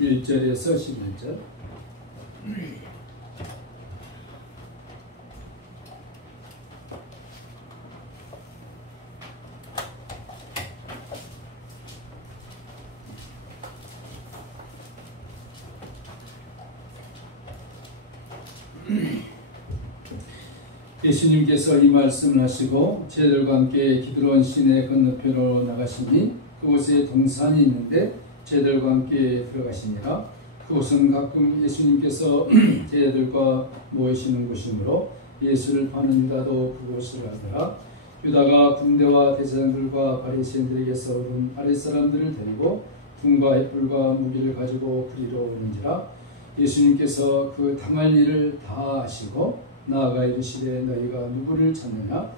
1절에서 11절. 예수님께서 이 말씀을 하시고 제자들과 함께 기드론 시내 건너편으로 나가시니 그곳에 동산이 있는데 제자들과 함께 들어가시니라. 그곳은 가끔 예수님께서 제자들과 모이시는 곳이므로 예수를 파는 유다도 그곳을 가더라. 유다가 군대와 대제사장들과 바리새인들에게서 얻은 아랫사람들을 데리고 궁과 횃불과 무기를 가지고 그리로 오는지라. 예수님께서 그 당할 일을 다 아시고 나아가 이르시되 너희가 누구를 찾느냐?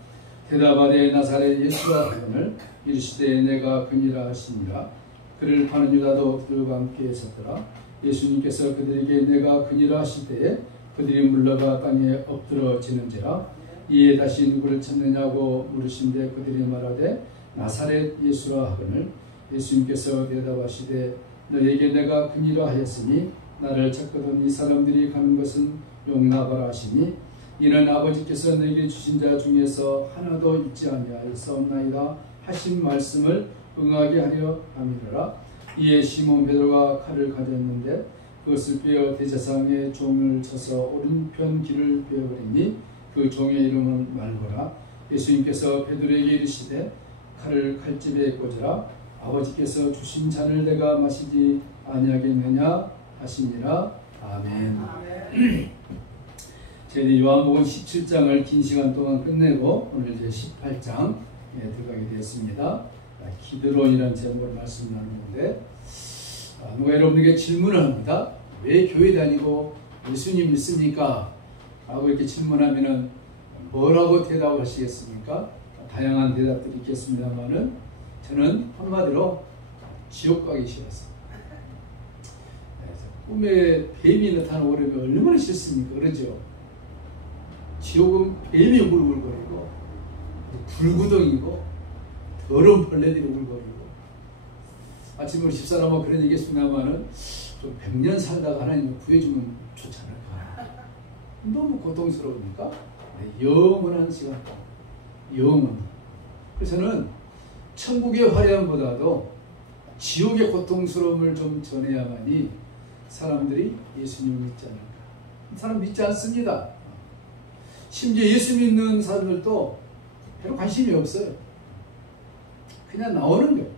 대답하되 나사렛 예수라 하거늘. 이르시되 내가 그니라 하시니라. 그를 파는 유다도 그들과 함께 섰더라. 예수님께서 그들에게 내가 그니라 하실 때에 그들이 물러가 땅에 엎드러지는지라. 이에 다시 누구를 찾느냐고 물으신데 그들이 말하되 나사렛 예수라 하거늘. 예수님께서 대답하시되 너희에게 내가 그니라 하였으니 나를 찾거든 이 사람들이 가는 것은 용납하라 하시니 이는 아버지께서 너에게 주신 자 중에서 하나도 있지 아니하였사옵나이다 하신 말씀을 응하게 하려 함이라. 이에 시몬 베드로가 칼을 가졌는데 그것을 빼어 대제사장의 종을 쳐서 오른편 귀를 베어버리니 그 종의 이름은 말고라. 예수님께서 베드로에게 이르시되 칼을 칼집에 꽂으라. 아버지께서 주신 잔을 내가 마시지 아니하겠느냐 하시니라. 아멘. 저희는 요한복음 17장을 긴 시간 동안 끝내고 오늘 이제 18장에 들어가게 되었습니다. 기드론이라는 제목으로 말씀을 나누는데 누가 여러분에게 질문을 합니다. 왜 교회 다니고 예수님 믿습니까? 라고 이렇게 질문하면은 뭐라고 대답을 하시겠습니까? 다양한 대답들이 있겠습니다만은 저는 한마디로 지옥 가기 싫었어요. 꿈에 뱀이 나타나오려면 얼마나 싫습니까? 그러죠? 지옥은 뱀이 울글거리고 불구덩이고 더러운 벌레들이 울거리고 아침에 우리 집사람하고 그런 얘기 했습니다만은 좀 100년 살다가 하나님을 구해주면 좋지 않을까? 너무 고통스러우니까 영원한 시간 동안 그래서 저는 천국의 화려함보다도 지옥의 고통스러움을 좀 전해야만이 사람들이 예수님을 믿지 않을까? 사람 믿지 않습니다. 심지어 예수 믿는 사람들도 별로 관심이 없어요. 그냥 나오는 거예요.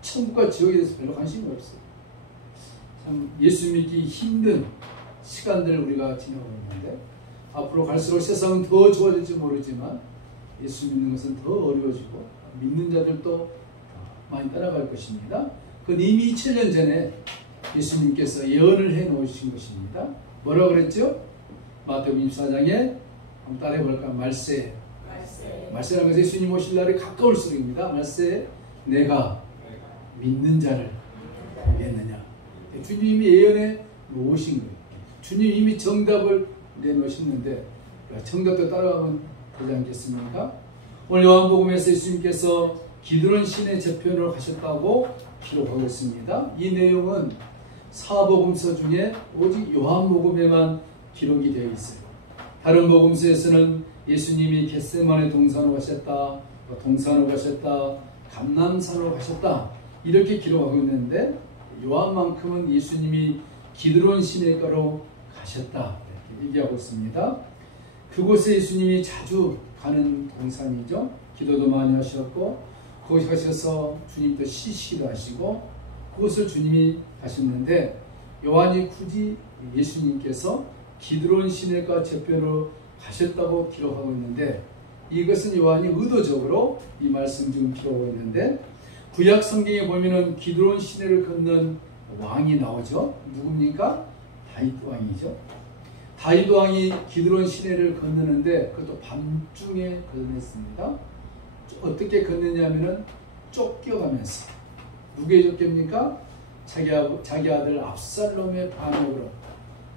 천국과 지옥에 대해서 별로 관심이 없어요. 참 예수 믿기 힘든 시간들을 우리가 지나고 있는데 앞으로 갈수록 세상은 더 좋아질지 모르지만 예수 믿는 것은 더 어려워지고 믿는 자들도 많이 따라갈 것입니다. 그건 이미 2000년 전에 예수님께서 예언을 해 놓으신 것입니다. 뭐라고 그랬죠? 마태복음 24장에 한번 따라해 볼까? 말세라는 것은 예수님 오실 날이 가까울수록입니다. 말세에 내가 믿는 자를 보겠느냐. 주님이 예언해 놓으신 거예요. 주님이 이미 정답을 내놓으셨는데 정답도 따라가면 되지 않겠습니까? 오늘 요한복음에서 예수님께서 기드론 시내 저편으로 가셨다고 기록하고 있습니다. 이 내용은 사복음서 중에 오직 요한복음에만 기록이 되어 있어요. 다른 복음서에서는 예수님이 겟세마네 동산으로 가셨다, 동산으로 가셨다, 감람산으로 가셨다 이렇게 기록하고 있는데 요한만큼은 예수님이 기드론 시내가로 가셨다 이렇게 얘기하고 있습니다. 그곳에 예수님이 자주 가는 동산이죠. 기도도 많이 하셨고 거기 가셔서 주님도 쉬시기도 하시고 그곳을 주님이 가셨는데 요한이 굳이 예수님께서 기드론 시내가 저편으로 가셨다고 기록하고 있는데 이것은 요한이 의도적으로 이 말씀 지금 기록하고 있는데 구약 성경에 보면은 기드론 시내를 걷는 왕이 나오죠. 누굽니까? 다윗 왕이죠. 다윗 왕이 기드론 시내를 건너는데 그것도 밤중에 건넜습니다. 어떻게 건너냐면은 쫓겨가면서 누구의 쫓깁니까? 자기 아들 압살롬의 반역으로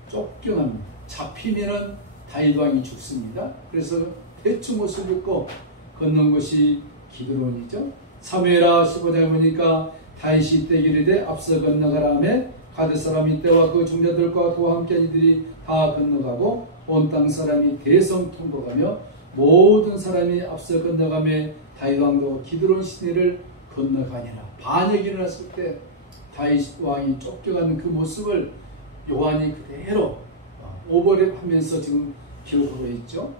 쫓겨갑니다. 잡히면은 다윗 왕이 죽습니다. 그래서 대충 옷을 입고 걷는 것이 기드론이죠. 사무엘하 15장에 보니까 다윗이 떼기를 대 앞서 건너가라 하며 가드 사람 이때와 그 종자들과 그와 함께 이들이 다 건너가고 온 땅 사람이 대성 통곡하며 모든 사람이 앞서 건너가며 다윗 왕도 기드론 시내를 건너가니라. 반역이 일어났을 때 다윗 왕이 쫓겨가는 그 모습을 요한이 그대로 오버랩하면서 지금 기록하고 있죠.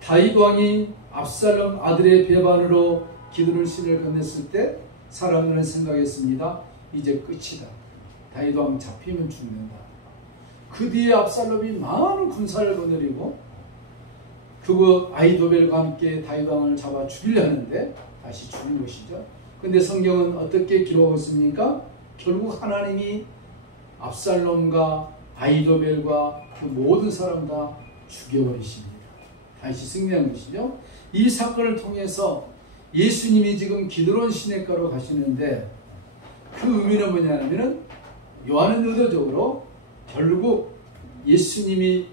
다윗 왕이 압살롬 아들의 배반으로 기드론 시내를 건넜을 때 사람들은 생각했습니다. 이제 끝이다. 다윗 왕 잡히면 죽는다. 그 뒤에 압살롬이 많은 군사를 거느리고 그 아히도벨과 함께 다윗 왕을 잡아 죽이려는데 다시 죽은 것이죠. 근데 성경은 어떻게 기록하고 있습니까? 결국 하나님이 압살롬과 아히도벨과 그 모든 사람 다 죽여버리십니다. 다시 승리한 것이죠. 이 사건을 통해서 예수님이 지금 기드론 시내가로 가시는데 그 의미는 뭐냐면은 요한은 의도적으로 결국 예수님이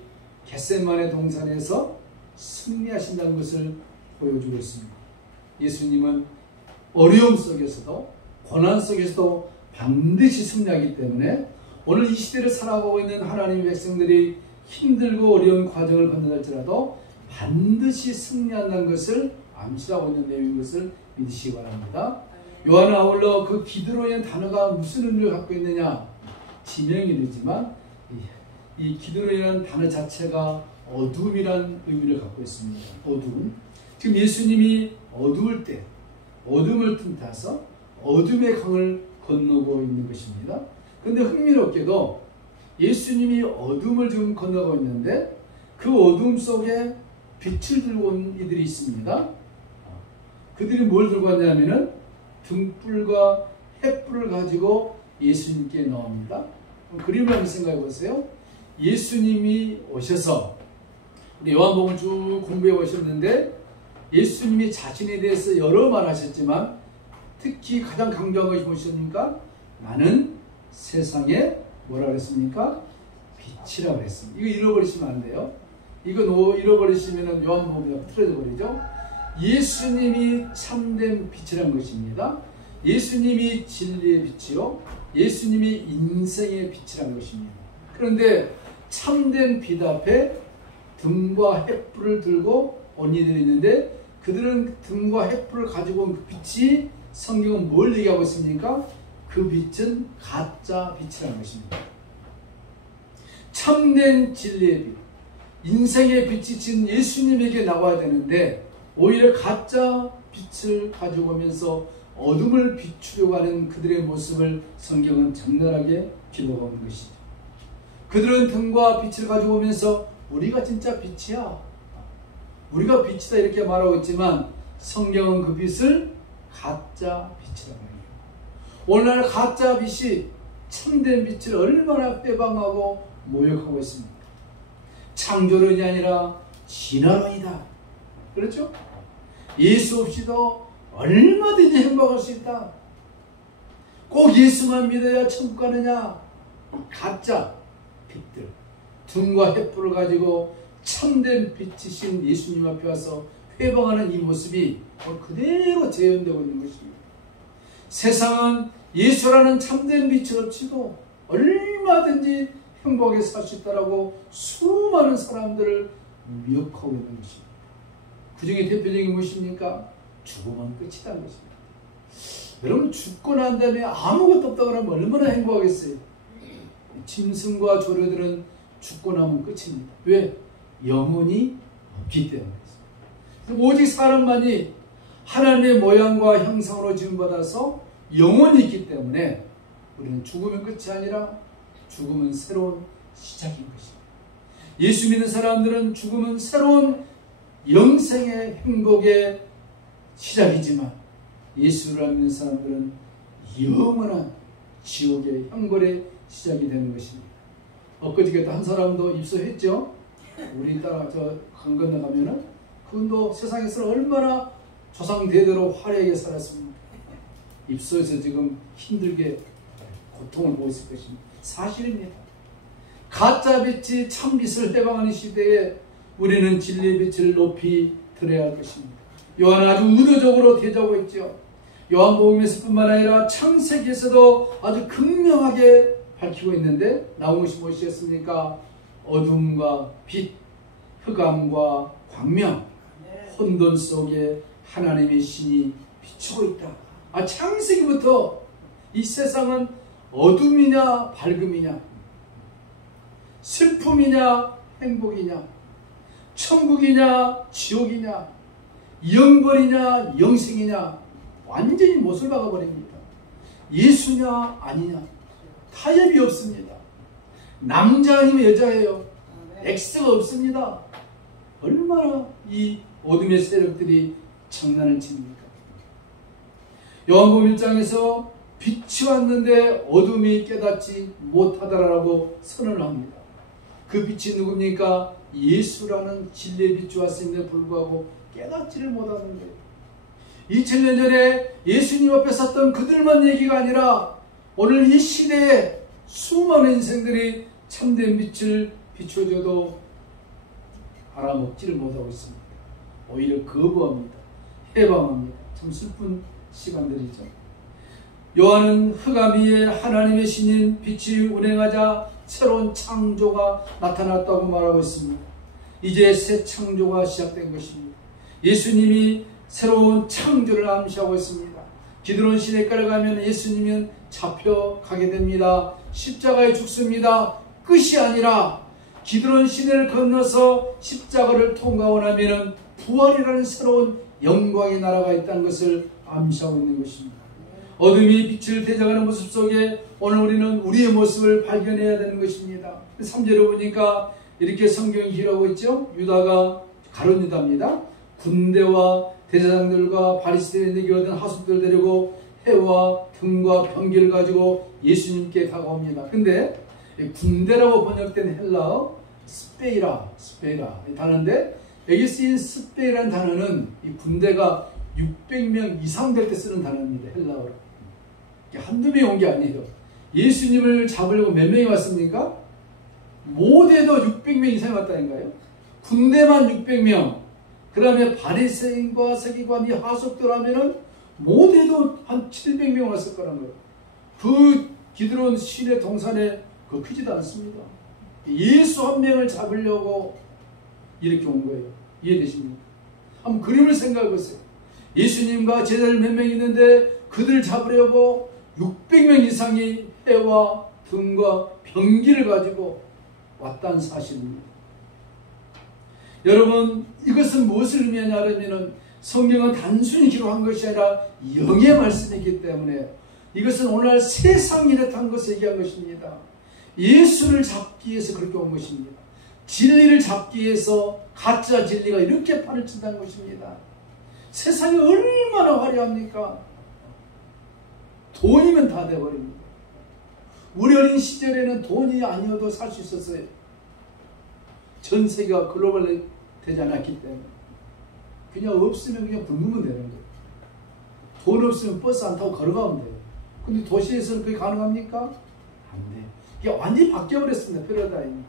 겟세마네 동산에서 승리하신다는 것을 보여주고 있습니다. 예수님은 어려움 속에서도 고난 속에서도 반드시 승리하기 때문에 오늘 이 시대를 살아가고 있는 하나님의 백성들이 힘들고 어려운 과정을 건너갈지라도 반드시 승리한다는 것을 암시하고 있는 내용인 것을 믿으시기 바랍니다. 요한은 아울러 그 기드론이라는 단어가 무슨 의미를 갖고 있느냐, 지명이지만 이 기드론이라는 단어 자체가 어둠이라는 의미를 갖고 있습니다. 어둠. 지금 예수님이 어두울 때 어둠을 틈타서 어둠의 강을 건너고 있는 것입니다. 그런데 흥미롭게도 예수님이 어둠을 지금 건너고 있는데 그 어둠 속에 빛을 들고 온 이들이 있습니다. 그들이 뭘 들고 왔냐면은 등불과 횃불을 가지고 예수님께 나옵니다. 그림을 한번 생각해 보세요. 예수님이 오셔서 우리 요한복음을 쭉 공부해 보셨는데 예수님이 자신에 대해서 여러 말 하셨지만 특히 가장 강조한 것이 무엇입니까? 나는 세상에 뭐라 그랬습니까? 빛이라고 그랬습니다. 이거 잃어버리시면 안 돼요. 이거 잃어버리시면 요한복음이 틀어져 버리죠. 예수님이 참된 빛이라는 것입니다. 예수님이 진리의 빛이요, 예수님이 인생의 빛이라는 것입니다. 그런데 참된 빛 앞에 등과 횃불을 들고 온 이들이 있는데 그들은 등과 횃불을 가지고 온 그 빛이 성경은 뭘 얘기하고 있습니까? 그 빛은 가짜 빛이라는 것입니다. 참된 진리의 빛, 인생의 빛이 지금 예수님에게 나와야 되는데 오히려 가짜 빛을 가지고 오면서 어둠을 비추려고 하는 그들의 모습을 성경은 적나라하게 기록하고 있는 것이죠. 그들은 등과 빛을 가지고 오면서 우리가 진짜 빛이야, 우리가 빛이다 이렇게 말하고 있지만 성경은 그 빛을 가짜 빛이라고 해요. 오늘날 가짜 빛이 참된 빛을 얼마나 빼방하고 모욕하고 있습니까? 창조론이 아니라 진화론이다. 그렇죠? 예수 없이도 얼마든지 행복할 수 있다. 꼭 예수만 믿어야 천국 가느냐? 가짜 빛들, 등과 횃불을 가지고 참된 빛이신 예수님 앞에 와서 회방하는 이 모습이 그대로 재현되고 있는 것입니다. 세상은 예수라는 참된 빛을 없이도 얼마든지 행복하게 살 수 있다라고 수많은 사람들을 미혹하고 있는 것입니다. 그 중에 대표적인 무엇입니까? 죽으면 끝이라는 것입니다. 여러분, 죽고 난 다음에 아무것도 없다고 하면 얼마나 행복하겠어요? 짐승과 조류들은 죽고 나면 끝입니다. 왜? 영혼이 없기 때문에. 오직 사람만이 하나님의 모양과 형상으로 지음받아서 영혼이 있기 때문에 우리는 죽으면 끝이 아니라 죽음은 새로운 시작인 것입니다. 예수 믿는 사람들은 죽음은 새로운 영생의 행복의 시작이지만 예수를 믿는 사람들은 영원한 지옥의 형벌의 시작이 되는 것입니다. 엊그저께 한 사람도 입소했죠. 우리 따라 강 건너가면은 그분도 세상에서 얼마나 조상 대대로 화려하게 살았습니까? 입소해서 지금 힘들게 고통을 보고 있을 것입니다. 사실입니다. 가짜 빛이 참 빛을 해방하는 시대에 우리는 진리의 빛을 높이 들어야 할 것입니다. 요한은 아주 의도적으로 대조하고 있죠. 요한복음에서뿐만 아니라 창세기에서도 아주 극명하게 밝히고 있는데 나온 것이 무엇이었습니까? 어둠과 빛, 흑암과 광명, 혼돈 속에 하나님의 신이 비추고 있다. 창세기부터 이 세상은 어둠이냐 밝음이냐, 슬픔이냐 행복이냐, 천국이냐 지옥이냐, 영벌이냐 영생이냐 완전히 못을 박아버립니다. 예수냐 아니냐 타협이 없습니다. 남자 아니면 여자예요. X가 없습니다. 얼마나 이 어둠의 세력들이 장난을 칩니까? 요한복음 1장에서 빛이 왔는데 어둠이 깨닫지 못하더라라고 선언을 합니다. 그 빛이 누굽니까? 예수라는 진리의 빛이 왔음에도 불구하고 깨닫지를 못하는 거예요. 2000년 전에 예수님 앞에 섰던 그들만 얘기가 아니라 오늘 이 시대에 수많은 인생들이 참된 빛을 비춰줘도 알아먹지를 못하고 있습니다. 오히려 거부합니다. 해방합니다. 참 슬픈 시간들이죠. 요한은 흑암 위에 하나님의 신인 빛이 운행하자 새로운 창조가 나타났다고 말하고 있습니다. 이제 새 창조가 시작된 것입니다. 예수님이 새로운 창조를 암시하고 있습니다. 기드론 시내가를 가면 예수님은 잡혀가게 됩니다. 십자가에 죽습니다. 끝이 아니라 기드론 시내를 건너서 십자가를 통과하고 나면 부활이라는 새로운 영광의 나라가 있다는 것을 암시하고 있는 것입니다. 어둠이 빛을 대적하는 모습 속에 오늘 우리는 우리의 모습을 발견해야 되는 것입니다. 3절에 보니까 이렇게 성경이 기록하고 있죠. 유다가 가룟 유다입니다. 군대와 대제사장들과 바리새인에게 얻은 하숙들을 데리고 해와 등과 병기를 가지고 예수님께 다가옵니다. 근데 군대라고 번역된 헬라어 스페이라 이 단어인데 여기 쓰인 스페이라는 단어는 이 군대가 600명 이상 될 때 쓰는 단어입니다. 헬라어로. 한두 명이 온 게 아니에요. 예수님을 잡으려고 몇 명이 왔습니까? 모대도 600명 이상이 왔다는 거예요. 군대만 600명, 그 다음에 바리새인과 서기관이 하속들 하면은 모대도 한 700명 왔을 거란 거예요. 그 기드론 시내 동산에 그 크지도 않습니다. 예수 한 명을 잡으려고 이렇게 온 거예요. 이해되십니까? 한번 그림을 생각해 보세요. 예수님과 제자들 몇 명 있는데 그들을 잡으려고 600명 이상이 해와 등과 병기를 가지고 왔다는 사실입니다. 여러분, 이것은 무엇을 의미하냐면 성경은 단순히 기록한 것이 아니라 영의 말씀이기 때문에 이것은 오늘날 세상이 이렇다는 것을 얘기한 것입니다. 예수를 잡기 위해서 그렇게 온 것입니다. 진리를 잡기 위해서 가짜 진리가 이렇게 판을 친다는 것입니다. 세상이 얼마나 화려합니까? 돈이면 다 돼버립니다. 우리 어린 시절에는 돈이 아니어도 살 수 있었어요. 전 세계가 글로벌 되지 않았기 때문에 그냥 없으면 그냥 굶으면 되는 거예요. 돈 없으면 버스 안 타고 걸어가면 돼요. 근데 도시에서는 그게 가능합니까? 안 돼요. 이게 완전히 바뀌어버렸습니다. 패러다임이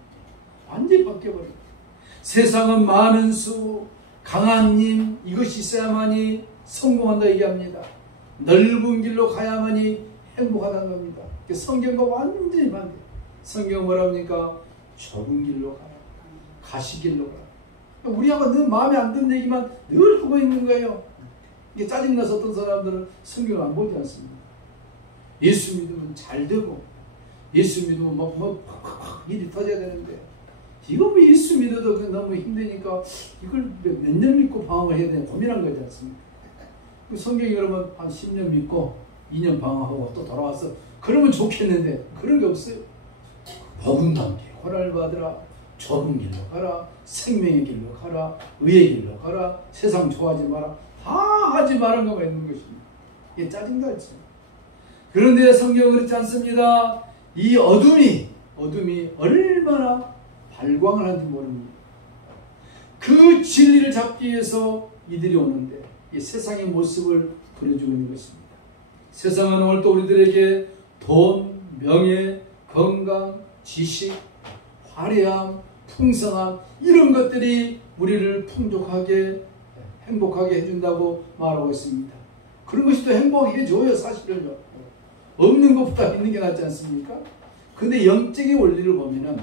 완전히 바뀌어버려요. 세상은 많은 수, 강한 힘, 이것이 있어야만이 성공한다 얘기합니다. 넓은 길로 가야만이 행복하다는 겁니다. 성경과 완전히 반대. 성경 뭐라 합니까? 좁은 길로 가라. 가시길로 가라. 우리하고 늘 마음에 안 드는 얘기만 늘 하고 있는 거예요. 이게 짜증나서 어떤 사람들은 성경을 안 보지 않습니다. 예수 믿으면 잘 되고 예수 믿으면 일이 터져야 되는데 이거 뭐 예수 믿어도 너무 힘드니까 이걸 몇 년 믿고 방황을 해야 되냐 고민한 거지 않습니까? 성경이 그러면 한 10년 믿고 2년 방황하고 또 돌아와서 그러면 좋겠는데 그런 게 없어요. 복음과 함께 호란을 받으라. 좁은 길로 가라. 생명의 길로 가라. 의의 길로 가라. 세상 좋아하지 마라. 다 하지 말은 거가 있는 것입니다. 이게 짜증나죠. 그런데 성경은 그렇지 않습니다. 이 어둠이 얼마나 발광을 하는지 모릅니다. 그 진리를 잡기 위해서 이들이 오는데 이 세상의 모습을 보여주고 있는 것입니다. 세상은 오늘 또 우리들에게 돈, 명예, 건강, 지식, 화려함, 풍성함 이런 것들이 우리를 풍족하게 행복하게 해준다고 말하고 있습니다. 그런 것이 또 행복하게 해줘요. 사실은요. 없는 것보다 있는 게 낫지 않습니까? 근데 영적인 원리를 보면은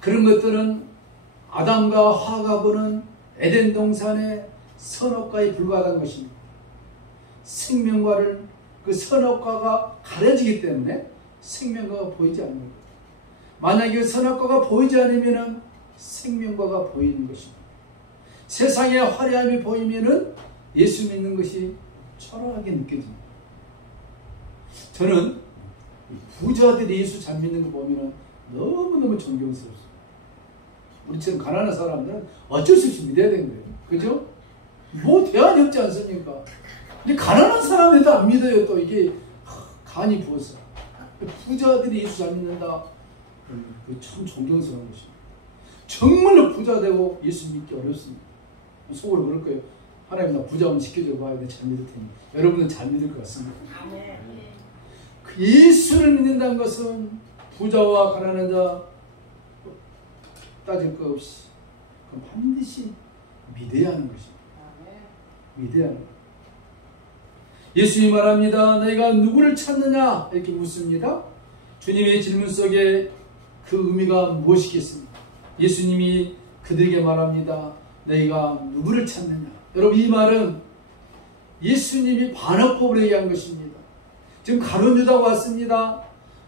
그런 것들은 아담과 화가 보는 에덴 동산의 선악과에 불과한 것입니다. 생명과를 그 선악과가 가려지기 때문에 생명과가 보이지 않는 거예요. 만약에 선악과가 보이지 않으면 생명과가 보이는 것입니다. 세상의 화려함이 보이면 예수 믿는 것이 초라하게 느껴집니다. 저는 부자들이 예수 잘 믿는 거 보면 너무너무 존경스럽습니다. 우리처럼 가난한 사람들은 어쩔 수 없이 믿어야 되는 거예요. 그죠? 뭐 대안이 없지 않습니까? 근데 가난한 사람들도 안 믿어요. 또 이게 간이 부어서. 부자들이 예수 잘 믿는다. 참 존경스러운 것입니다. 정말로 부자 되고 예수 믿기 어렵습니다. 속으로 그럴 거예요. 하나님 나 부자 좀 시켜줘 봐야 돼. 잘 믿을 테니. 여러분은 잘 믿을 것 같습니다. 그 예수를 믿는다는 것은 부자와 가난한 자 따질 것 없이 그럼 반드시 믿어야 하는 것입니다. 믿어야 하는 것입니다. 예수님이 말합니다. 너희가 누구를 찾느냐? 이렇게 묻습니다. 주님의 질문 속에 그 의미가 무엇이겠습니까? 예수님이 그들에게 말합니다. 너희가 누구를 찾느냐? 여러분 이 말은 예수님이 반어법으로 얘기한 것입니다. 지금 가룟 유다가 왔습니다.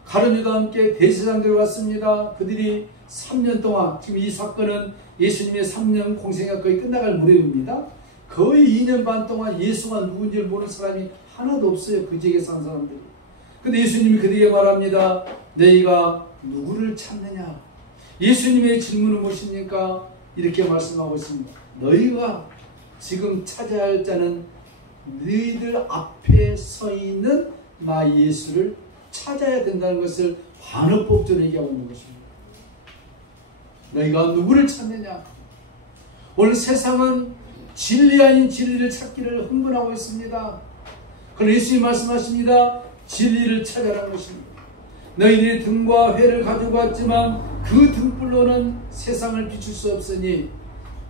가룟 유다와 함께 대제사장들이 왔습니다. 그들이 3년 동안 지금 이 사건은 예수님의 3년 공생애가 거의 끝나갈 무렵입니다. 거의 2년 반 동안 예수가 누군지를 모르는 사람이 하나도 없어요. 그 지역에 사는 사람들이. 근데 예수님이 그들에게 말합니다. 너희가 누구를 찾느냐? 예수님의 질문은 무엇입니까? 이렇게 말씀하고 있습니다. 너희가 지금 찾아야 할 자는 너희들 앞에 서 있는 나 예수를 찾아야 된다는 것을 반어법적으로 얘기하고 있는 것입니다. 너희가 누구를 찾느냐? 오늘 세상은 진리 아닌 진리를 찾기를 흥분하고 있습니다. 그러나 예수님이 말씀하십니다. 진리를 찾아라는 것입니다. 너희들이 등과 회를 가지고 왔지만 그 등불로는 세상을 비출 수 없으니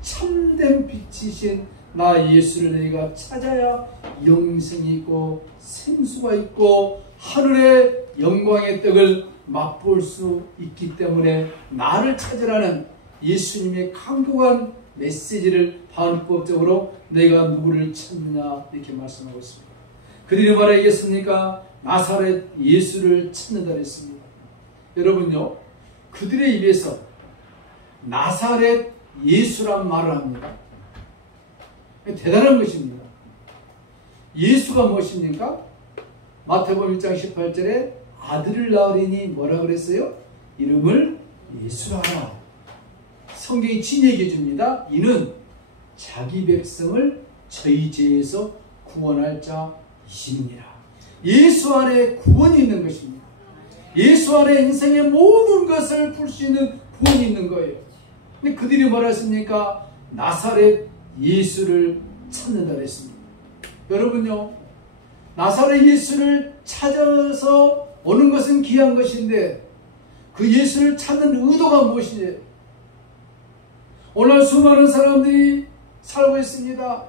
참된 빛이신 나 예수를 너희가 찾아야 영생이 있고 생수가 있고 하늘의 영광의 떡을 맛볼 수 있기 때문에 나를 찾으라는 예수님의 강력한 메시지를 반법적으로 너희가 누구를 찾느냐 이렇게 말씀하고 있습니다. 그들이 말하겠습니까? 나사렛 예수를 찾는다 했습니다. 여러분요, 그들의 입에서 나사렛 예수란 말을 합니다. 대단한 것입니다. 예수가 무엇입니까? 마태복음 1장 18절에 아들을 낳으리니 뭐라 그랬어요? 이름을 예수라 하라. 성경이 진얘기해 줍니다. 이는 자기 백성을 저희 죄에서 구원할 자이시니라. 예수 안에 구원이 있는 것입니다. 예수 안에 인생의 모든 것을 풀 수 있는 구원이 있는 거예요. 근데 그들이 뭐라 했습니까? 나사렛 예수를 찾는다 그랬습니다. 여러분요, 나사렛 예수를 찾아서 오는 것은 귀한 것인데 그 예수를 찾는 의도가 무엇이냐? 오늘 수많은 사람들이 살고 있습니다.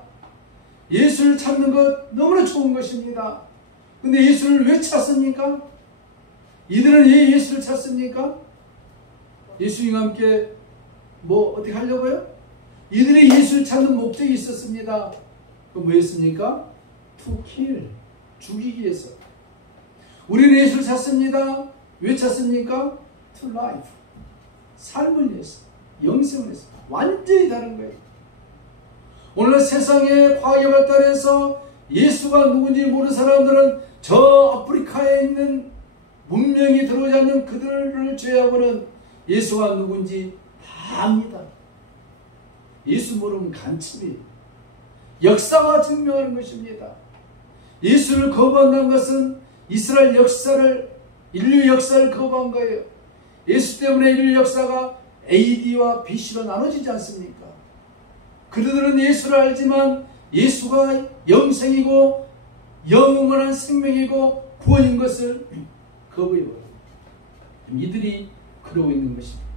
예수를 찾는 것 너무나 좋은 것입니다. 근데 예수를 왜 찾습니까? 이들은 왜 예수를 찾습니까? 예수님과 함께 뭐 어떻게 하려고요? 이들이 예수를 찾는 목적이 있었습니다. 그 뭐였습니까? To kill, 죽이기 위해서. 우리는 예수를 찾습니다. 왜 찾습니까? To life, 삶을 위해서, 영생을 위해서. 완전히 다른 거예요. 오늘 세상에 과학이 발달해서 예수가 누군지 모르는 사람들은 저 아프리카에 있는 문명이 들어오지 않는 그들을 제외하고는 예수가 누군지 다 압니다. 예수 모르면 간첩이에요. 역사가 증명하는 것입니다. 예수를 거부한다는 것은 이스라엘 역사를, 인류 역사를 거부한 거예요. 예수 때문에 인류 역사가 AD와 BC로 나눠지지 않습니까? 그들은 예수를 알지만 예수가 영생이고 영원한 생명이고 구원인 것을 거부해버려요. 이들이 그러고 있는 것입니다.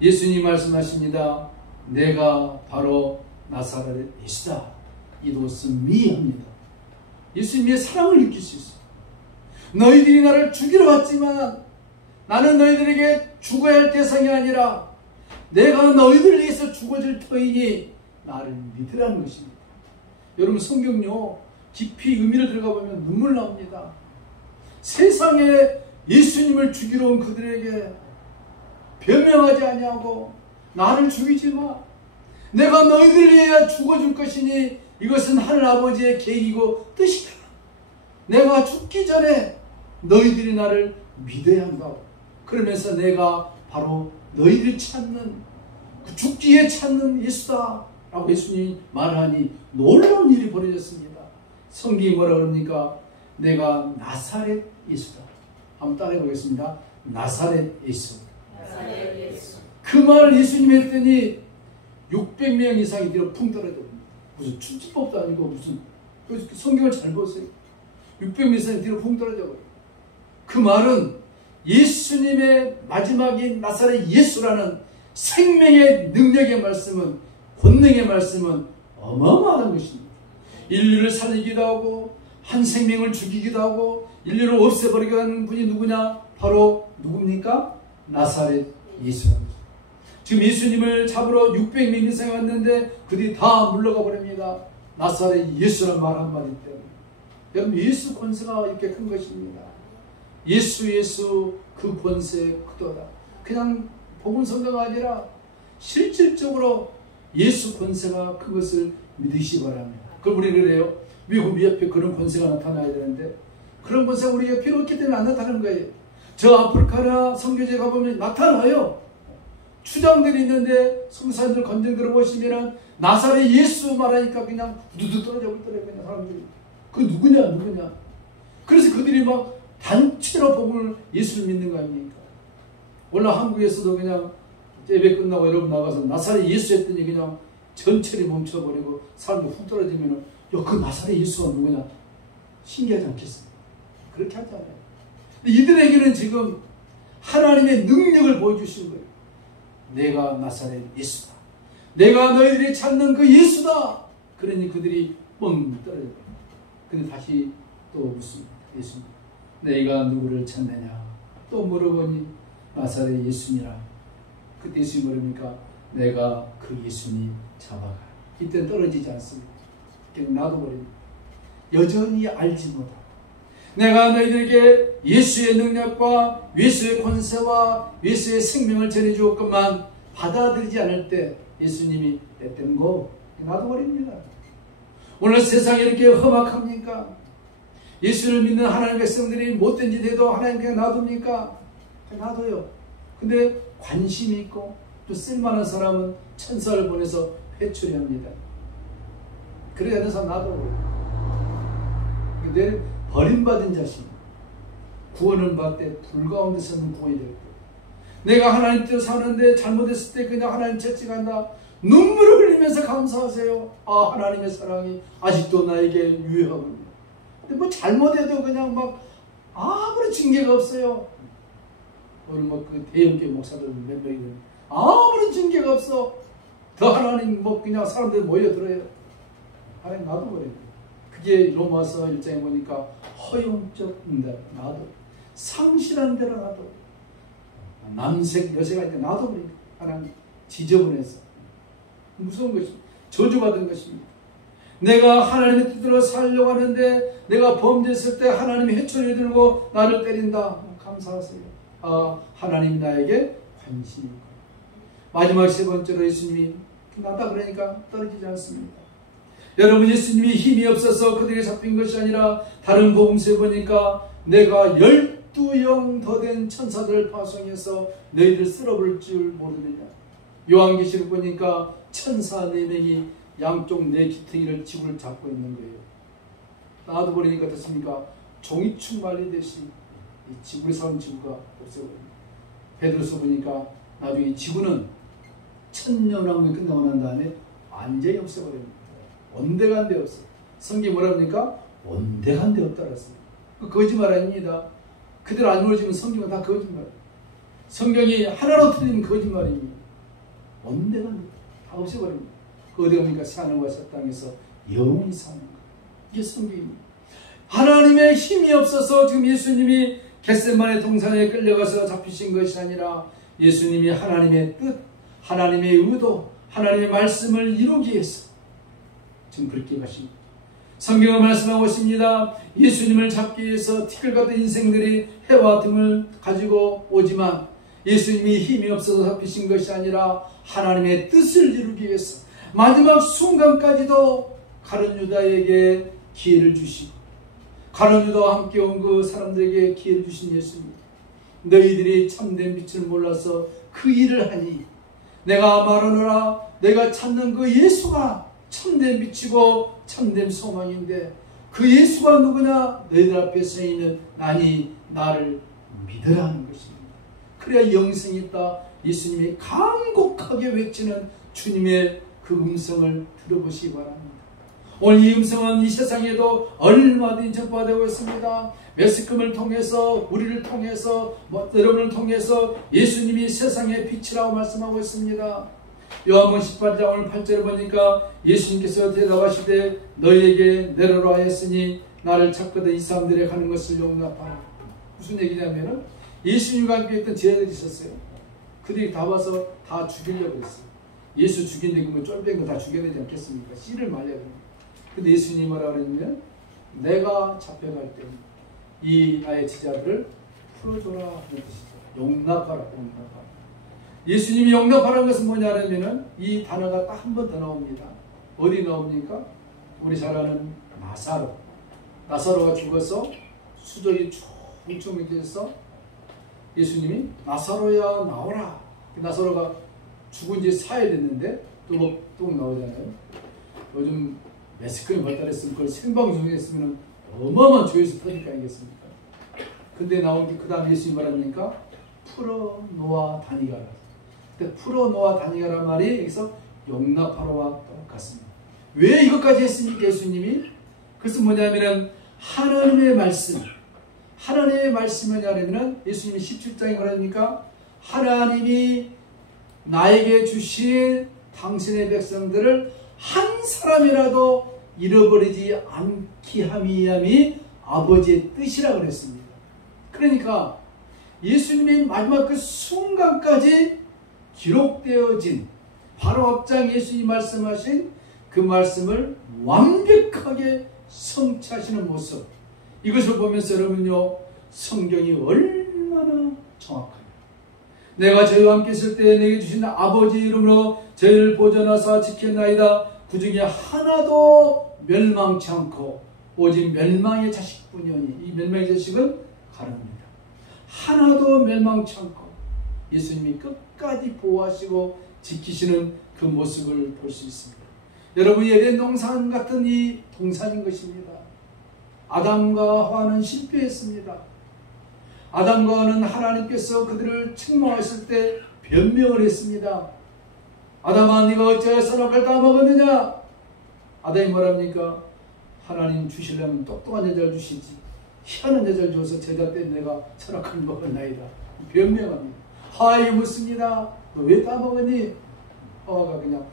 예수님 말씀하십니다. 내가 바로 나사렛 예수다. 이곳은 미합니다. 예수님의 사랑을 느낄 수 있어요. 너희들이 나를 죽이러 왔지만 나는 너희들에게 죽어야 할 대상이 아니라 내가 너희들 위해서 죽어줄 터이니 나를 믿으라는 것입니다. 여러분, 성경요 깊이 의미를 들어가 보면 눈물 나옵니다. 세상에 예수님을 죽이러 온 그들에게 변명하지 아니하고 나를 죽이지 마, 내가 너희들 위해 죽어줄 것이니 이것은 하늘 아버지의 계획이고 뜻이다. 내가 죽기 전에 너희들이 나를 믿어야 한다고. 그러면서 내가 바로 너희들이 찾는, 그 죽기에 찾는 예수다 라고 예수님이 말하니 놀라운 일이 벌어졌습니다. 성경이 뭐라 그럽니까? 내가 나사렛 예수다. 한번 따라해 보겠습니다. 나사렛 예수. 나사렛 예수. 그 말을 예수님이 했더니 600명 이상이 뒤로 풍 떨어져. 무슨 축지법도 아니고 무슨, 성경을 잘 보세요. 600명 이상이 뒤로 풍 떨어져 버려요. 그 말은 예수님의 마지막인 나사렛 예수라는 생명의 능력의 말씀은, 권능의 말씀은 어마어마한 것입니다. 인류를 살리기도 하고 한 생명을 죽이기도 하고 인류를 없애버리게 하는 분이 누구냐? 바로 누굽니까? 나사렛 예수랍니다. 지금 예수님을 잡으러 600명 이상이 왔는데 그들이 다 물러가 버립니다. 나사렛 예수란 말 한마디 때문에. 여러분, 예수 권세가 이렇게 큰 것입니다. 예수 그 권세 크도다. 그냥 복음 성가가 아니라 실질적으로 예수 권세가 큰 것을 믿으시기 바랍니다. 그럼 우리 그래요. 우리 옆에 그런 권세가 나타나야 되는데 그런 권세가 우리 옆에 없기 때문에 안 나타나는 거예요. 저 아프리카나 선교지에 가보면 나타나요. 추장들이 있는데 성사님들 건전 들어보시면 나사렛 예수 말하니까 그냥 두두 떨어져 버리더래요. 그냥 사람들이. 그 누구냐. 그래서 그들이 막 단체로 복음을 예수를 믿는 거 아닙니까? 오늘 한국에서도 그냥 예배 끝나고 여러분 나가서 나사렛 예수 했더니 그냥 전철이 멈춰버리고 사람들 훅 떨어지면은, 야, 그 나사렛 예수가 누구냐? 신기하지 않겠습니까? 그렇게 하잖아요. 근데 이들에게는 지금 하나님의 능력을 보여주신 거예요. 내가 나사렛 예수다. 내가 너희들이 찾는 그 예수다. 그러니 그들이 뻥 떨어져버려요. 근데 다시 또 묻습니다. 예수님, 내가 누구를 찾느냐? 또 물어보니 나사렛 예수니라. 그때 예수님 뭐랍니까? 내가 그 예수님 잡아가. 이때는 떨어지지 않습니다. 그냥 놔둬버립니다. 여전히 알지 못하고 내가 너희들에게 예수의 능력과 예수의 권세와 예수의 생명을 전해주었건만 받아들이지 않을 때 예수님이 내땜고 놔둬버립니다. 오늘 세상이 이렇게 험악합니까? 예수를 믿는 하나님의 백성들이 못된 짓 해도 하나님 그냥 놔둡니까? 놔둬요. 근데 관심이 있고 또 쓸만한 사람은 천사를 보내서 회초리 합니다. 그래야 하는 사람 놔둬버려요. 내 버림받은 자신, 구원을 받되 불가운데서는 구원이 될 거예요. 내가 하나님 뜻 사는데 잘못했을 때 그냥 하나님 채찍한다. 눈물을 흘리면서 감사하세요. 아, 하나님의 사랑이 아직도 나에게 유효하군요. 근데 뭐 잘못해도 그냥 막 아무런 징계가 없어요. 오늘 뭐 그 대형교회 목사들 몇 명이든 아무런 징계가 없어. 더 하나님 뭐 그냥 사람들 모여들어요. 하나님 놔둬버려요. 그게 로마서 1장에 보니까 허용적 응답, 놔둬. 상실한 대로 놔둬. 남색 여세가 있는데 놔둬버리니까 하나님 지저분해서. 무서운 것입니다. 저주받은 것입니다. 내가 하나님의 뜻대로 살려고 하는데 내가 범죄했을 때 하나님이 회초리를 들고 나를 때린다. 감사하세요. 아, 하나님이 나에게 관심이 있고. 마지막 세 번째로 예수님이 나다 그러니까 떨어지지 않습니다. 여러분, 예수님이 힘이 없어서 그들에게 잡힌 것이 아니라 다른 복음서에 보니까 내가 12영 더 된 천사들을 파송해서 너희들 쓸어버릴 줄 모르느냐. 요한계시록 보니까 천사 4명이 양쪽 4기퉁이를 지구를 잡고 있는 거예요. 놔둬버리니까 어떻습니까? 종이축 말리듯이 이 지구에 사는 지구가 없어버립니다. 베드로서 보니까 나중에 지구는 천년왕국이 끝나고 난 다음에 완전히 없어버립니다. 온데간 데 없어. 성경이 뭐라 합니까? 온데간 데 없다 그랬습니다. 그 거짓말 아닙니다. 그대로 안 무너지면 성경은 다 거짓말. 성경이 하나로 틀리면 거짓말입니다. 온데간 데 다 없애버립니다. 그 어디 갑니까? 새하늘과 새 땅에서 영원히 사는 것. 이게 성경입니다. 하나님의 힘이 없어서 지금 예수님이 겟세마네 동산에 끌려가서 잡히신 것이 아니라 예수님이 하나님의 뜻, 하나님의 의도, 하나님의 말씀을 이루기 위해서 지금 그렇게 가십니다. 성경은 말씀하고 있습니다. 예수님을 잡기 위해서 티끌 같은 인생들이 해와 등을 가지고 오지만 예수님이 힘이 없어서 잡히신 것이 아니라 하나님의 뜻을 이루기 위해서 마지막 순간까지도 가룟 유다에게 기회를 주시고 가룟 유다와 함께 온 그 사람들에게 기회를 주신 예수님, 너희들이 참된 빛을 몰라서 그 일을 하니 내가 말하노라, 내가 찾는 그 예수가 참된 빛이고 참된 소망인데 그 예수가 누구냐? 너희들 앞에 서 있는 나니 나를 믿으라 하는 것입니다. 그래야 영생이 있다. 예수님이 간곡하게 외치는 주님의 그 음성을 들어보시기 바랍니다. 오늘 이 음성은 이 세상에도 얼마든지 전파되고 있습니다. 메시컴을 통해서, 우리를 통해서, 여러분을 통해서 예수님이 세상의 빛이라고 말씀하고 있습니다. 요한복음 18장 오늘 8절을 보니까 예수님께서 대답하시되 너희에게 내려라 하였으니 나를 찾거든 이 사람들이 가는 것을 용납하라. 무슨 얘기냐면은 예수님과 함께 있던 제자들이 있었어요. 그들이 다 와서 다 죽이려고 했어요. 예수 죽인데 그러면 쫄뺀 거 다 죽여야 되지 않겠습니까? 씨를 말려야 됩니다. 근데 예수님이 뭐라 그랬냐면 내가 잡혀갈 때 이 나의 제자들을 풀어줘라 하는 뜻이죠. 용납하라, 용납하라. 예수님이 용납하라는 것은 뭐냐면은 이 단어가 딱 한 번 더 나옵니다. 어디 나옵니까? 우리 잘 아는 나사로. 나사로가 죽어서 수족이 충충 이렇게해서 예수님이 나사로야 나오라. 나사로가 죽은 지 사흘 됐는데 또 나오잖아요. 요즘 매스컴이 발달했으면 그걸 생방송에 했으면 어마어마한 조회수 터질 거 아니겠습니까? 근데 나온 게 그 다음 예수님이 말합니까? 풀어놓아 다니가라. 근데 풀어놓아 다니가라 말이 여기서 용납하러와 똑같습니다. 왜 이것까지 했습니까? 예수님이? 그것은 뭐냐면은 하나님의 말씀. 하나님의 말씀이 뭐냐면은 예수님이 17장에 뭐랍니까? 하나님이 나에게 주신 당신의 백성들을 한 사람이라도 잃어버리지 않게 함이 아버지의 뜻이라고 그랬습니다. 그러니까 예수님의 마지막 그 순간까지 기록되어진 바로 앞장 예수님이 말씀하신 그 말씀을 완벽하게 성취하시는 모습, 이것을 보면서 여러분요, 성경이 얼마나 정확합니다. 내가 저희와 함께 있을 때 내게 주신 아버지 이름으로 저희를 보존하사 지켰나이다. 그 중에 하나도 멸망치 않고 오직 멸망의 자식뿐이오니, 이 멸망의 자식은 가릅니다. 하나도 멸망치 않고 예수님이 끝까지 보호하시고 지키시는 그 모습을 볼 수 있습니다. 여러분이 에덴 동산 같은 이 동산인 것입니다. 아담과 하와는 실패했습니다. 아담과 하와는 하나님께서 그들을 책망하실 때 변명을 했습니다. 아담아, 네가 어찌하여 선악을 다 먹었느냐? 아담이 뭐랍니까? 하나님 주시려면 똑똑한 여자를 주시지, 희한한 여자를 줘서 제자 때 내가 선악을 먹었나이다. 변명합니다. 하와에게 묻습니다. 너 왜 다 먹었니? 하와가 그냥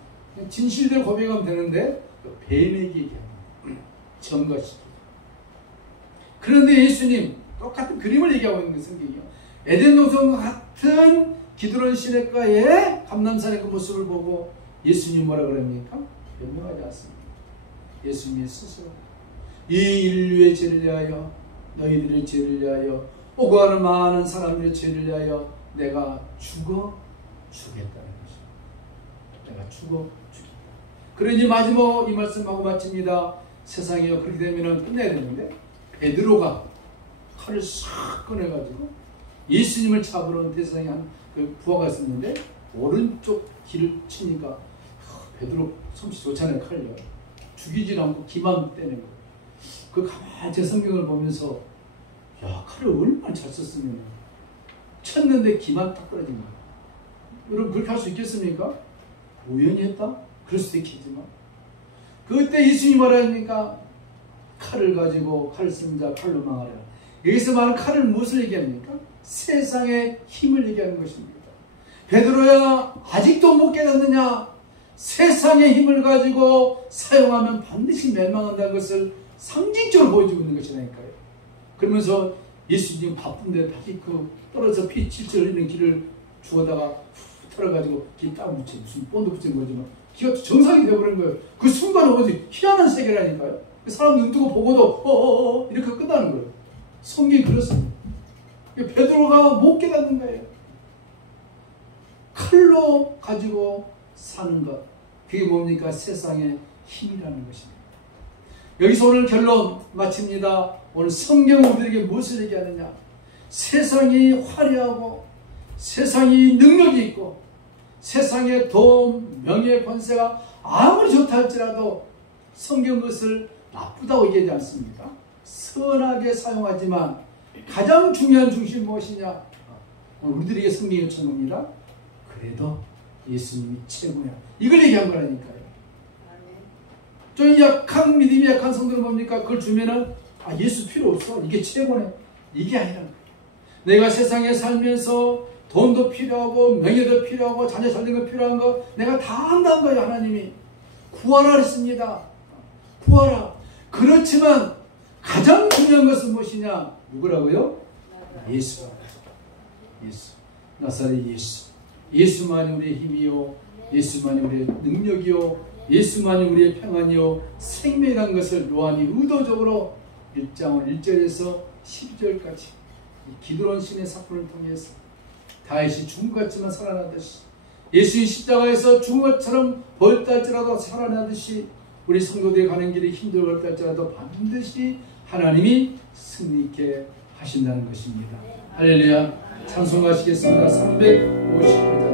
진실대로 고백하면 되는데 뱀에게 얘기합니다. 점거시키죠. 그런데 예수님 똑같은 그림을 얘기하고 있는 게 성경이요. 에덴 동산과 같은 기드론 시냇가의 감람산의 그 모습을 보고 예수님 뭐라 그럽니까? 변명하지 않습니다. 예수님이 스스로 이 인류의 죄를 위하여, 너희들의 죄를 위하여, 오고 가는 많은 사람들의 죄를 위하여 내가 죽어 주겠다는 것입니다. 내가 죽어 주겠다. 그러니 마지막 이 말씀하고 마칩니다. 세상이요, 그렇게 되면 끝내야 되는데 베드로가 칼을 싹 꺼내가지고 예수님을 잡으러 온 대상이 한 그 부하가 있었는데 오른쪽 귀를 치니까 베드로 솜씨 좋잖아요. 칼요. 죽이지 않고 기만 떼는 거예요. 그 가만히 제 성경을 보면서 야, 칼을 얼마나 잘 썼으면 쳤는데 기만 딱 떨어진 거예요. 여러분 그렇게 할 수 있겠습니까? 우연히 했다? 그럴 수도 있겠지만 그때 예수님이 말하니까 칼을 가지고 칼 쓴 자 칼로 망하라. 여기서 말하는 칼을 무엇을 얘기합니까? 세상의 힘을 얘기하는 것입니다. 베드로야, 아직도 못 깨닫느냐? 세상의 힘을 가지고 사용하면 반드시 멸망한다는 것을 상징적으로 보여주고 있는 것이라니까요. 그러면서 예수님 바쁜데 다시 그 떨어져 피 칠칠 흘리는 길을 주워다가 후 털어가지고 길 딱 묻혀 무슨 본드 붙인 거지만 기가 정상이 되어버린 거예요. 그 순간은 어디 희한한 세계라니까요. 사람 눈 뜨고 보고도 이렇게 끝나는 거예요. 성경이 그렇습니다. 베드로가 못 깨닫는 거예요. 칼로 가지고 사는 것, 그게 뭡니까? 세상의 힘이라는 것입니다. 여기서 오늘 결론 마칩니다. 오늘 성경은 우리에게 무엇을 얘기하느냐? 세상이 화려하고 세상이 능력이 있고 세상의 돈, 명예, 권세가 아무리 좋다 할지라도 성경 그것을 나쁘다고 얘기하지 않습니다. 선하게 사용하지만 가장 중요한 중심이 무엇이냐? 오늘 우리들에게 성경이 요청합니다. 그래도 예수님이 최고야. 이걸 얘기한 거라니까요. 좀 약한 믿음이 약한 성도는 뭡니까? 그걸 주면은 예수 필요 없어. 이게 최고네. 이게 아니라는 거예요. 내가 세상에 살면서 돈도 필요하고 명예도 필요하고 자녀 살리는 거 필요한 거 내가 다 한다는 거예요. 하나님이 구하라 그랬습니다. 구하라. 그렇지만 가장 중요한 것은 무엇이냐? 누구라고요? 예수라고. 예수. 나사렛 예수. 예수만이 우리의 힘이요, 예수만이 우리의 능력이요, 예수만이 우리의 평안이요 생명이라는 것을 요한이 의도적으로 1장 1절에서 12절까지 기드론 신의 사건을 통해서 다윗이 죽은 것 같지만 살아나듯이, 예수의 십자가에서 죽은 것처럼 보였다 할지라도 살아나듯이, 우리 성도들이 가는 길이 힘들고 할지라도 반드시 하나님이 승리있게 하신다는 것입니다. 할렐루야. 찬송하시겠습니다. 350절.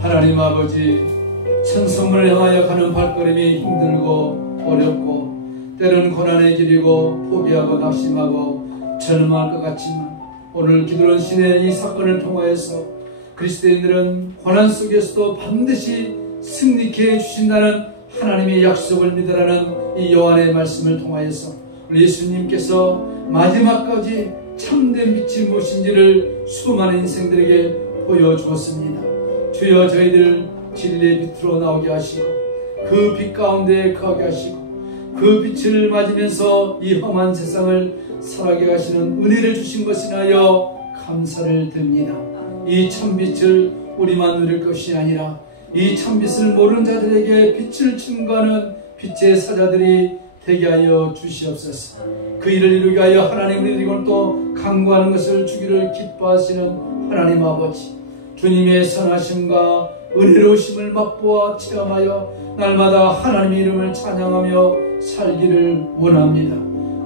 하나님 아버지, 천성을 향하여 가는 발걸음이 힘들고 어렵고 때로는 고난의 길이고 포기하고 낙심하고 절망할 것 같지만, 오늘 기드론 신의 이 사건을 통하여서 그리스도인들은 고난 속에서도 반드시 승리케 해주신다는 하나님의 약속을 믿으라는 이 요한의 말씀을 통하여서 우리 예수님께서 마지막까지 참된 빛이 무엇인지를 수많은 인생들에게 보여주었습니다. 주여, 저희들 진리의 빛으로 나오게 하시고 그 빛 가운데 거하게 하시고 그 빛을 맞으면서 이 험한 세상을 살아가게 하시는 은혜를 주신 것이나여 감사를 드립니다. 이 참빛을 우리만 누릴 것이 아니라 이 참빛을 모르는 자들에게 빛을 증거하는 빛의 사자들이 되게 하여 주시옵소서. 그 일을 이루게 하여 하나님 우리들이 또 강구하는 것을 주기를 기뻐하시는 하나님 아버지, 주님의 선하심과 은혜로우심을 맛보아 체험하여 날마다 하나님의 이름을 찬양하며 살기를 원합니다.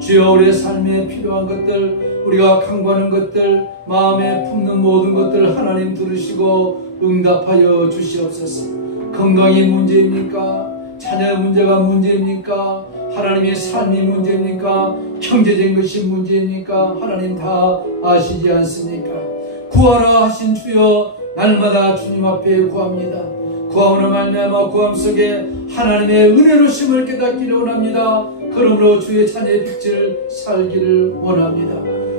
주여, 우리의 삶에 필요한 것들, 우리가 강구하는 것들, 마음에 품는 모든 것들 하나님 들으시고 응답하여 주시옵소서. 건강이 문제입니까? 자녀의 문제가 문제입니까? 하나님의 삶이 문제입니까? 경제적인 것이 문제입니까? 하나님 다 아시지 않습니까? 구하라 하신 주여, 날마다 주님 앞에 구합니다. 구함으로 말미암아 구함 속에 하나님의 은혜로심을 깨닫기를 원합니다. 그러므로 주의 자녀의 빛을 살기를 원합니다.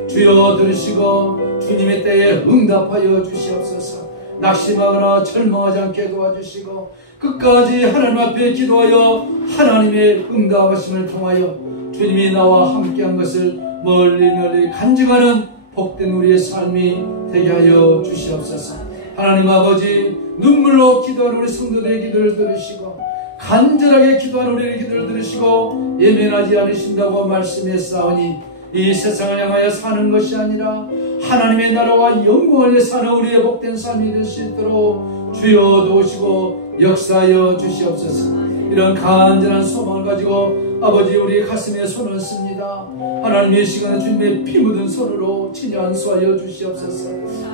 주여, 들으시고 주님의 때에 응답하여 주시옵소서. 낙심하거나 절망하지 않게 도와주시고 끝까지 하나님 앞에 기도하여 하나님의 응답하심을 통하여 주님이 나와 함께한 것을 멀리 간증하는 복된 우리의 삶이 되게 하여 주시옵소서. 하나님 아버지, 눈물로 기도하는 우리 성도들의 기도를 들으시고 간절하게 기도하는 우리의 기도를 들으시고 예면하지 않으신다고 말씀했사오니 이 세상을 향하여 사는 것이 아니라 하나님의 나라와 영광을 위해 사는 우리의 복된 삶이 될 수 있도록 주여 도우시고 역사하여 주시옵소서. 이런 간절한 소망을 가지고 아버지, 우리 가슴에 손을 씁니다. 하나님의 시간에 주님의 피 묻은 손으로 친히 안수하여 주시옵소서.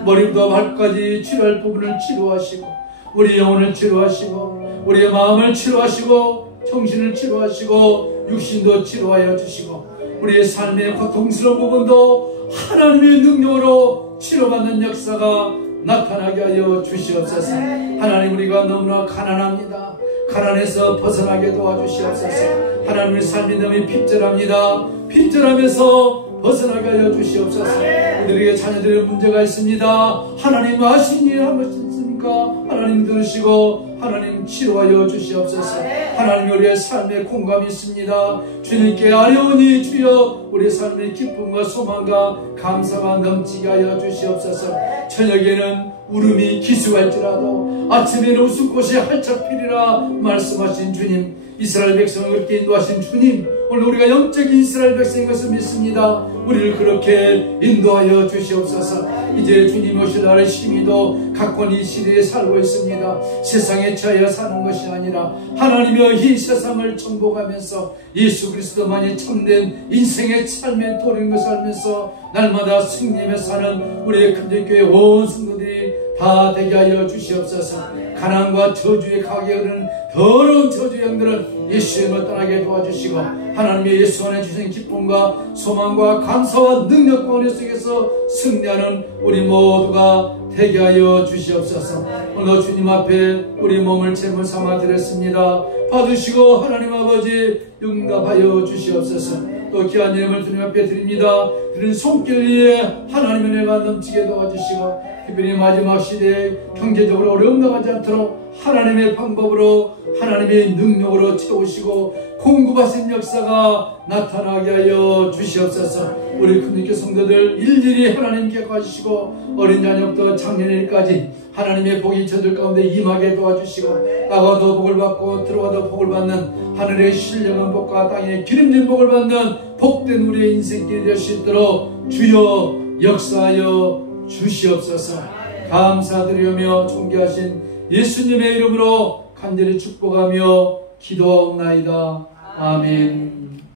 머리부터 발까지 치료할 부분을 치료하시고 우리 영혼을 치료하시고 우리의 마음을 치료하시고 정신을 치료하시고 육신도 치료하여 주시고 우리의 삶의 고통스러운 부분도 하나님의 능력으로 치료받는 역사가 나타나게 하여 주시옵소서. 하나님, 우리가 너무나 가난합니다. 가난에서 벗어나게 도와주시옵소서. 하나님의 삶이 너무 핍절합니다. 핍절함에서 벗어나게 하여 주시옵소서. 우리에게 자녀들의 문제가 있습니다. 하나님 아신 일 한 것이 있습니까? 하나님 들으시고 하나님 치료하여 주시옵소서. 하나님, 우리의 삶에 공감이 있습니다. 주님께 아뢰오니 주여, 우리의 삶의 기쁨과 소망과 감사가 넘치게 하여 주시옵소서. 저녁에는 울음이 기수할지라도 아침에는 웃음꽃이 활짝 피리라 말씀하신 주님, 이스라엘 백성을 그렇게 인도하신 주님, 오늘 우리가 영적인 이스라엘 백성인 것을 믿습니다. 우리를 그렇게 인도하여 주시옵소서. 이제 주님 오실 날의 심의도 각권 이 시대에 살고 있습니다. 세상에 처해 사는 것이 아니라 하나님의 이 세상을 정복하면서 예수 그리스도만이 참된 인생의 삶의 도리인 것을 알면서 날마다 승리하며 사는 우리의 큰절교회 온 성도들이 다 되게 하여 주시옵소서. 가난과 저주의 가게 흐르는 더러운 저주의 영들은 예수의 이름으로 떠나게 도와주시고 하나님의 예수 안에 주신 기쁨과 소망과 감사와 능력과 은혜 속에서 승리하는 우리 모두가 되게 하여 주시옵소서. 오늘 주님 앞에 우리 몸을 제물 삼아 드렸습니다. 받으시고 하나님 아버지 응답하여 주시옵소서. 또 귀한 예물을 주님 앞에 드립니다. 드린 손길 위에 하나님의 은혜가 넘치게 도와주시고 특별히 마지막 시대에 경제적으로 어려움 당하지 않도록 하나님의 방법으로 하나님의 능력으로 채우시고 공급하신 역사가 나타나게 하여 주시옵소서. 우리 큰교회 성도들 일일이 하나님께 가주시고 어린 자녀부터 청년일까지 하나님의 복이 저들 가운데 임하게 도와주시고 나가도 복을 받고 들어가도 복을 받는 하늘의 신령한 복과 땅의 기름진 복을 받는 복된 우리의 인생길이 될 수 있도록 주여 역사하여 주시옵소서. 감사드리며 존귀하신 예수님의 이름으로 간절히 축복하며 기도하옵나이다. 아멘.